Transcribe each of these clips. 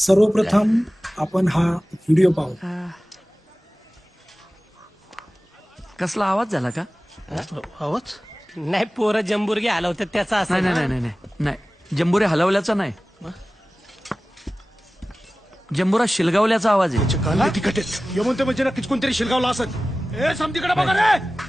सर्वप्रथम आपण हा व्हिडिओ पाहू. कसला आवाज झाला का? आवाज नाही, पोरं जंबुर्गे आलं होतं त्याचा नाही असेल. नाही नाही नाही नाही जंबुरे हलवल्याचा नाही, जंबुरा शिलगावल्याचा आवाज आहे. कांदे तिखट आहेत. ये म्हणते म्हणजे नक्कीच कोणतरी शिलगावला असत. ए समतीकडे बघा रे.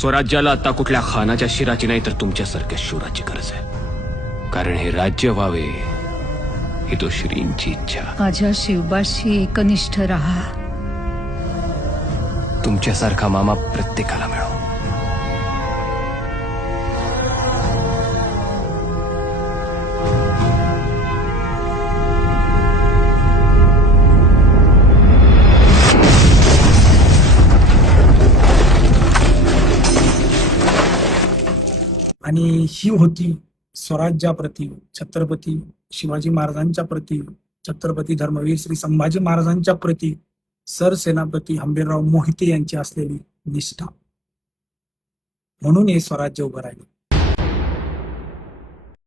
स्वराज्याला आता कुठल्या खानाच्या शिराची नाही तर तुमच्यासारख्या शूराची गरज आहे. कारण हे राज्य व्हावे ही तो श्रींची इच्छा. माझ्या शिवबाशी एकनिष्ठ राहा. तुमच्यासारखा मामा प्रत्येकाला मिळो. आणि ही होती स्वराज्याप्रती, छत्रपती शिवाजी महाराजांच्या प्रती, छत्रपती धर्मवीर श्री संभाजी महाराजांच्या प्रती सरसेनापती हंबीरराव मोहिते यांची असलेली निष्ठा. म्हणून हे स्वराज्य उभं राहिले.